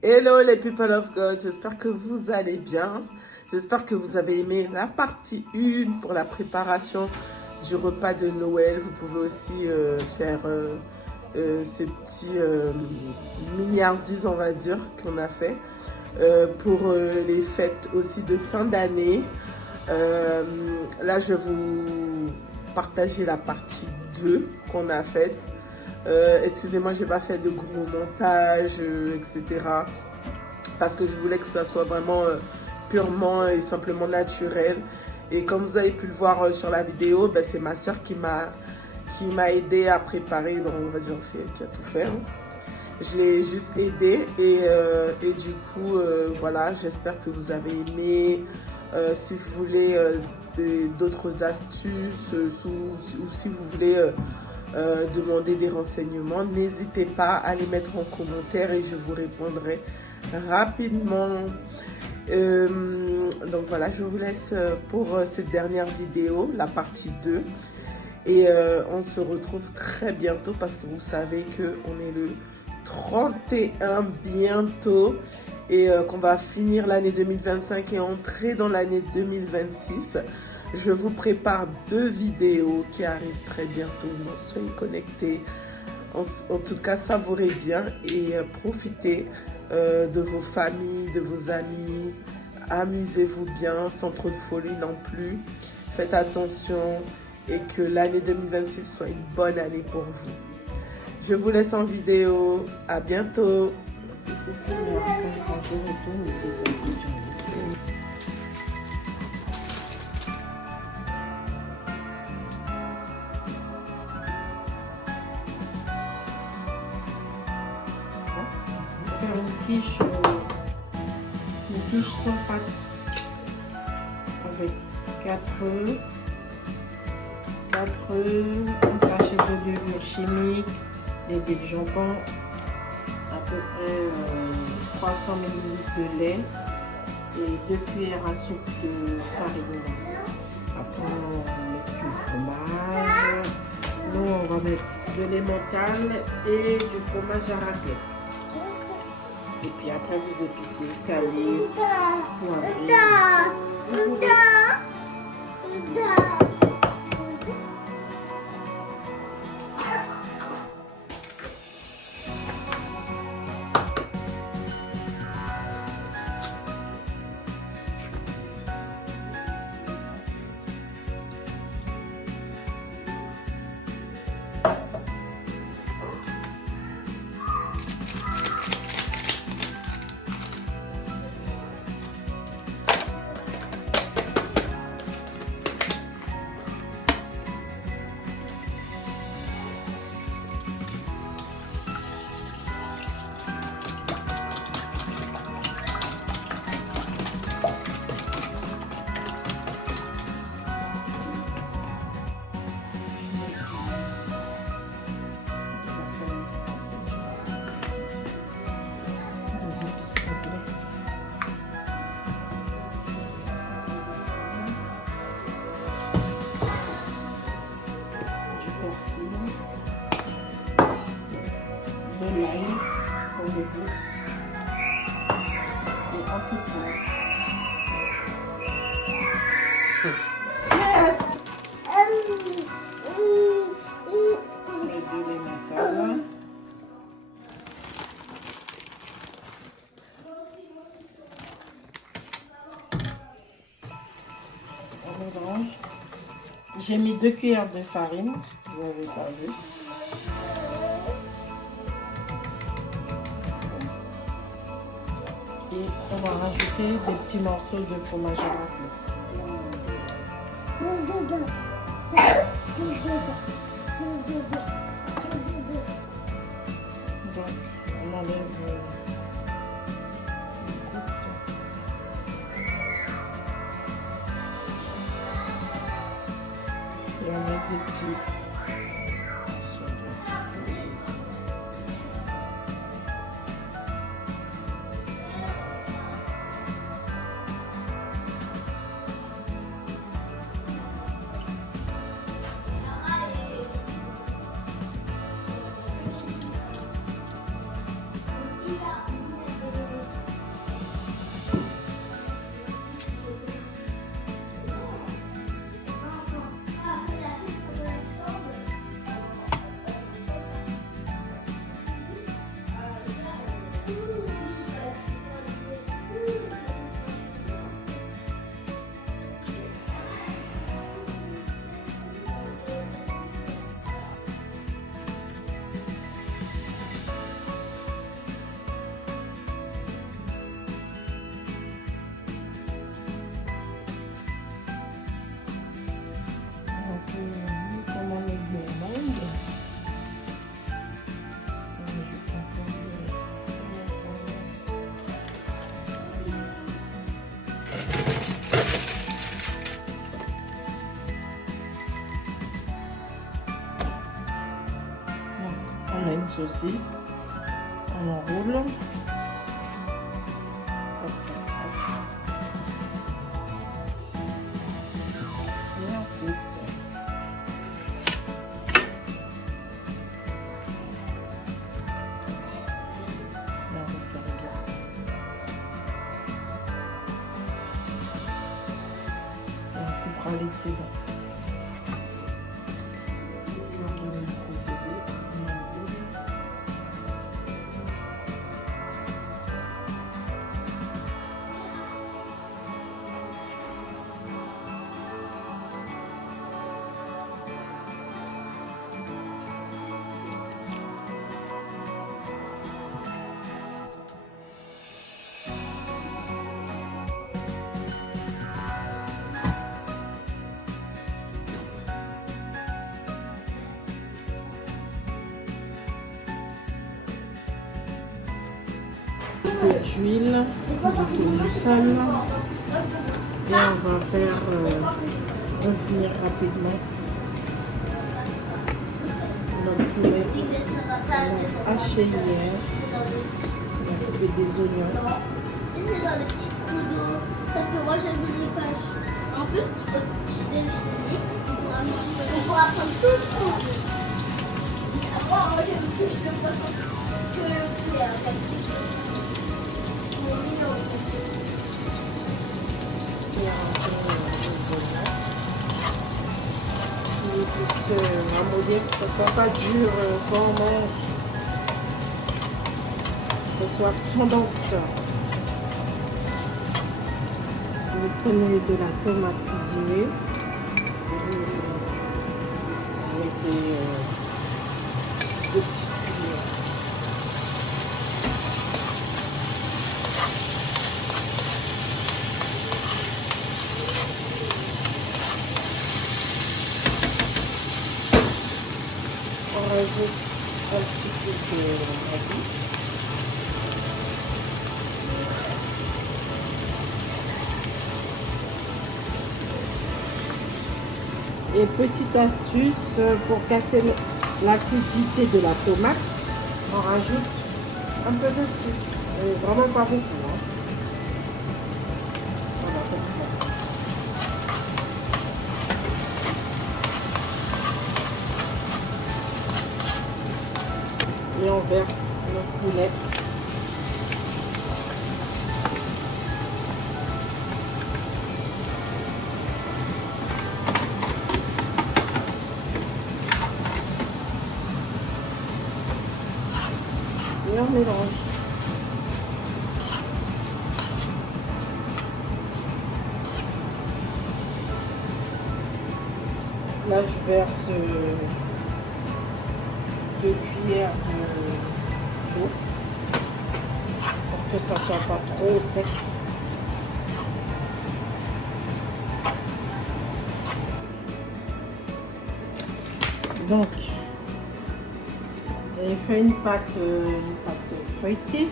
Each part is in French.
Hello les people of God, j'espère que vous allez bien. J'espère que vous avez aimé la partie 1 pour la préparation du repas de Noël. Vous pouvez aussi faire ces petits milliardises, on va dire, qu'on a fait pour les fêtes aussi de fin d'année. Là, je vais vous partager la partie 2 qu'on a faite. Excusez-moi, j'ai pas fait de gros montage, etc. Parce que je voulais que ça soit vraiment purement et simplement naturel. Et comme vous avez pu le voir sur la vidéo, ben, c'est ma soeur qui m'a aidé à préparer. Donc on va dire c'est elle qui a tout fait. Hein. Je l'ai juste aidé et du coup, voilà, j'espère que vous avez aimé. Si vous voulez d'autres astuces ou si vous voulez demander des renseignements, n'hésitez pas à les mettre en commentaire et je vous répondrai rapidement. Donc voilà, je vous laisse pour cette dernière vidéo, la partie 2. Et on se retrouve très bientôt parce que vous savez qu'on est le 31 bientôt et qu'on va finir l'année 2025 et entrer dans l'année 2026. Je vous prépare 2 vidéos qui arrivent très bientôt. Donc soyez connectés. En tout cas, savourez bien et profitez de vos familles, de vos amis. Amusez-vous bien, sans trop de folie non plus. Faites attention et que l'année 2026 soit une bonne année pour vous. Je vous laisse en vidéo. À bientôt. Faire une quiche sans pâte avec 4 œufs, un sachet de levure chimique, des dés de jambon, à peu près 300 ml de lait et 2 cuillères à soupe de farine. Après on va mettre du fromage, nous on va mettre de l'emmental et du fromage à raclette. Et puis après vous épicez, salé, poivré. De l'ail, comme le veut, et un peu de poivre. Yes! Et de l'emmental. On mélange. J'ai mis 2 cuillères de farine, vous avez pas vu. Et on va rajouter des petits morceaux de fromage à raclette. Donc, on enlève le et on met des petits. saucisse. On enroule. Hop, hop, hop. Et on coupe. Et on refait le tour. Et on coupera l'excédent. Un peu d'huile, du tournesol et on va faire revenir rapidement notre poulet qu'on a haché hier. On a coupé des oignons. C'est dans le petit coup d'eau. Parce que moi j'ai vu les pages. En plus, au petit déjeuner, on pourra prendre tout ce qu'on veut. Moi j'ai vu que je ne peux pas que le poulet avec Il puisse ramollir, que ce ne soit pas dur quand on mange, que ce soit fondante. Vous prenez de la tomate cuisinée, vous mettez 2 petites cuillères. On rajoute un petit peu de radis. Et petite astuce pour casser l'acidité de la tomate, on rajoute un peu de sucre. Et vraiment pas beaucoup. Hein. Voilà, comme ça. Et on verse notre poulet. Et on mélange. Là, je verse 2 cuillères d'eau pour que ça ne soit pas trop sec. Donc, j'ai fait une pâte feuilletée.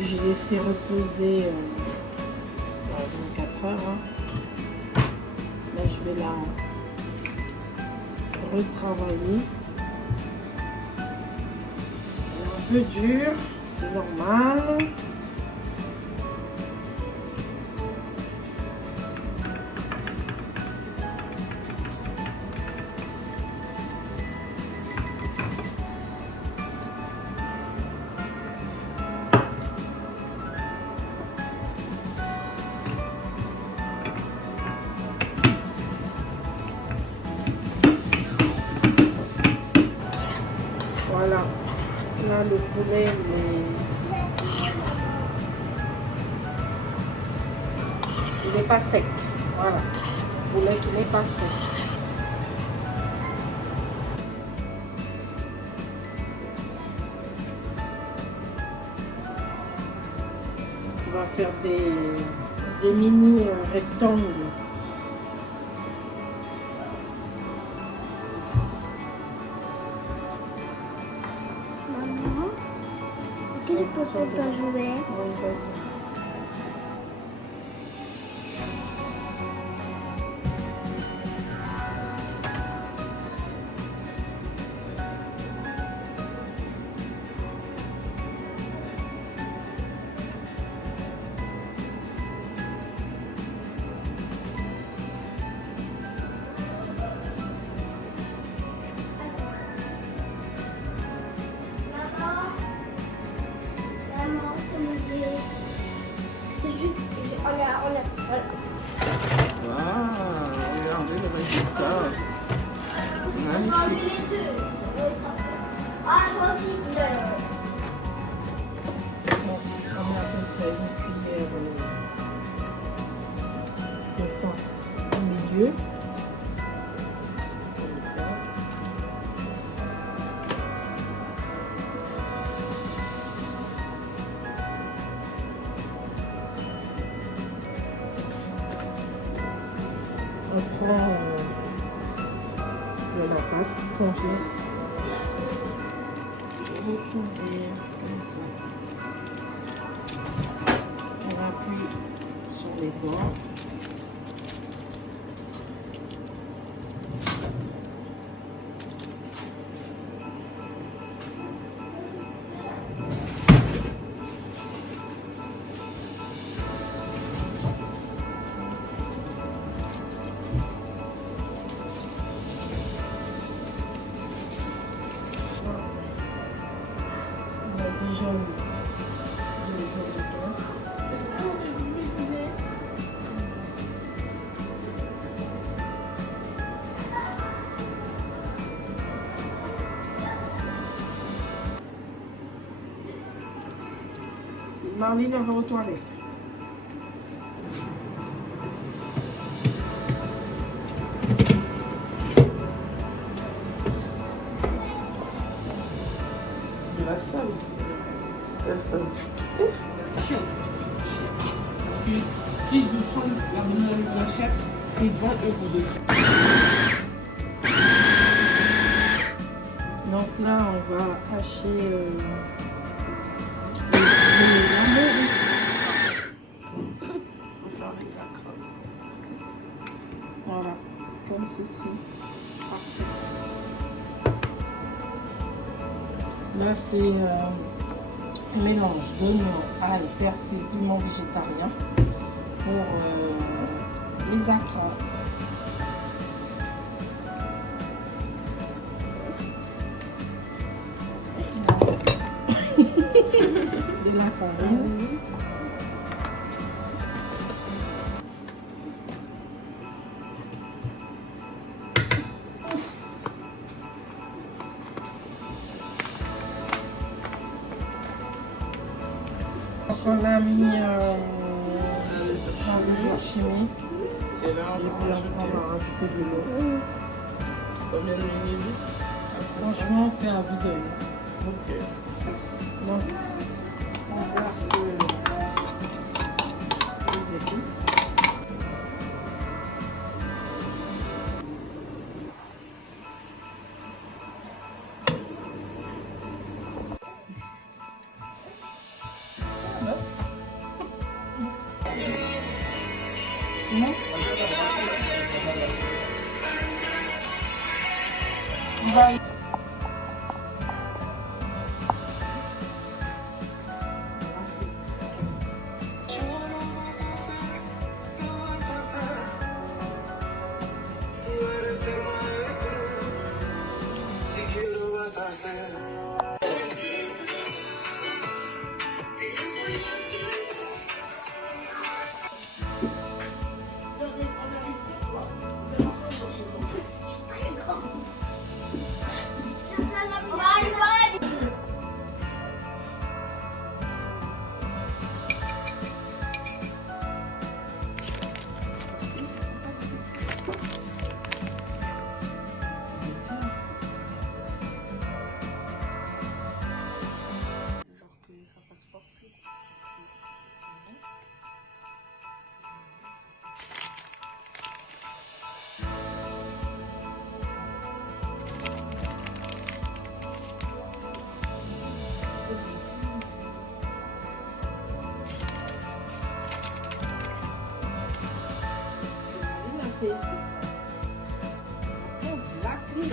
J'ai laissé reposer 24 heures. Hein. Là, je vais la retravailler. Un peu dur, c'est normal. Voilà, là le poulet il n'est pas sec. Voilà, le poulet qui n'est pas sec. On va faire des mini rectangles. Maman, qu'est-ce que je peux pas jouer? Oui, vas-y. Waouh, regardez le résultat. On va enlever Magnifique. les deux. Ah, toi aussi, Donc, on met à peu près une cuillère de farce au milieu. Comme ça. On prend de la pâte congelée et recouvrir comme ça. On appuie sur les bords. On a déjà le jaune d'œuf. Marlene, elle va aux toilettes. De la salle. La salle. Attention, parce que si je prends la banane moins chère, c'est 20 euros de frais. Donc là, on va hacher les lambeaux. On va faire les acras. Voilà, comme ceci. Parfait. Là, c'est mélange d'oignons, ail, persil, piment végétarien pour les acras. De la farine. Donc on a mis champignons chimiques Et là, et on puis va après on rajouter va rajouter de l'eau. combien de millilitres? Franchement, c'est à vue d'œil. Ok. Donc, on verse les épices. Non? On va ici. Oh, la clé.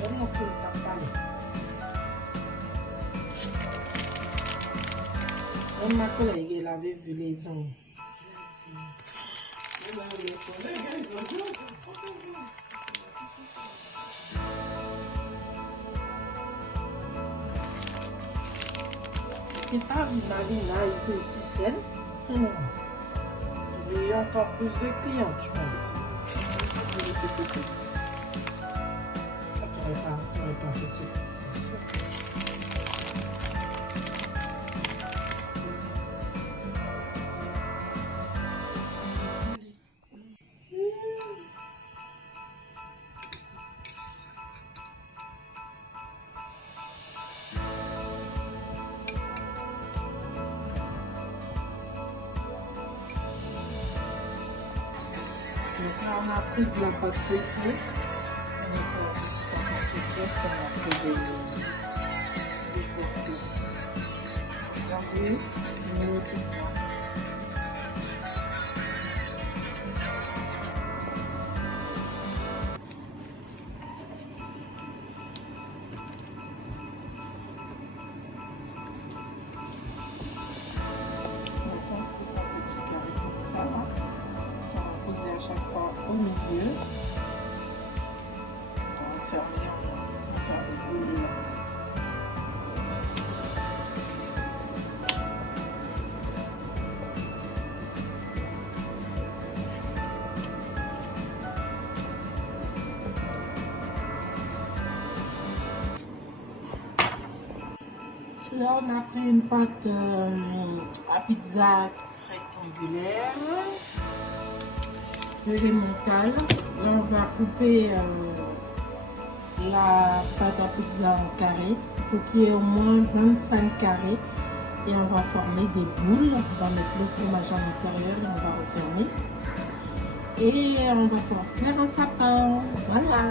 Donne-moi que le tampon. Même ma collègue, elle avait vu les ongles. Et pas Marine là, il fait aussi celle. Et encore plus de clients, je pense. T'aurais pas fait ce que c'est sûr. Donc là, on a pris de la pâte feuilletée. Donc, on a pris des circuits. Regardez, une pizza. Donc, on coupe un petit carré comme ça, là. Poser à chaque fois au milieu. On va fermer, on va faire des boules. Là, on a pris une pâte à pizza rectangulaire. De l'emmental. Là, on va couper la pâte à pizza en carré. Il faut qu'il y ait au moins 25 carrés. Et on va former des boules. On va mettre le fromage à l'intérieur et on va refermer. Et on va pouvoir faire un sapin. Voilà.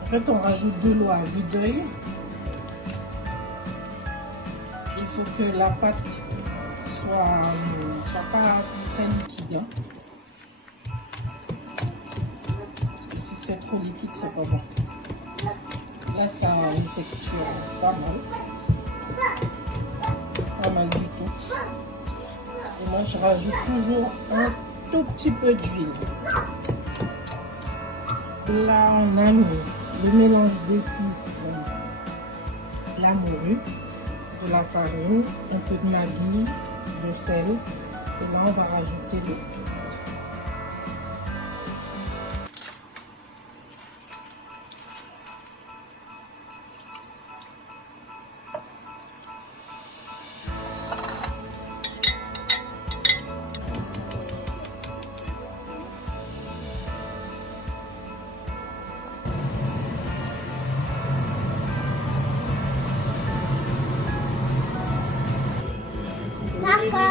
En fait, on rajoute de l'eau à vue d'œil. Il faut que la pâte soit pas très liquide. Parce que si c'est trop liquide, c'est pas bon. Là, ça a une texture pas mal. Pas mal du tout. Et moi, je rajoute toujours un tout petit peu d'huile. Là, on a le mélange d'épices, la morue, de la farine, un peu de maggi, de sel. Et là, on va rajouter l'eau. Papa.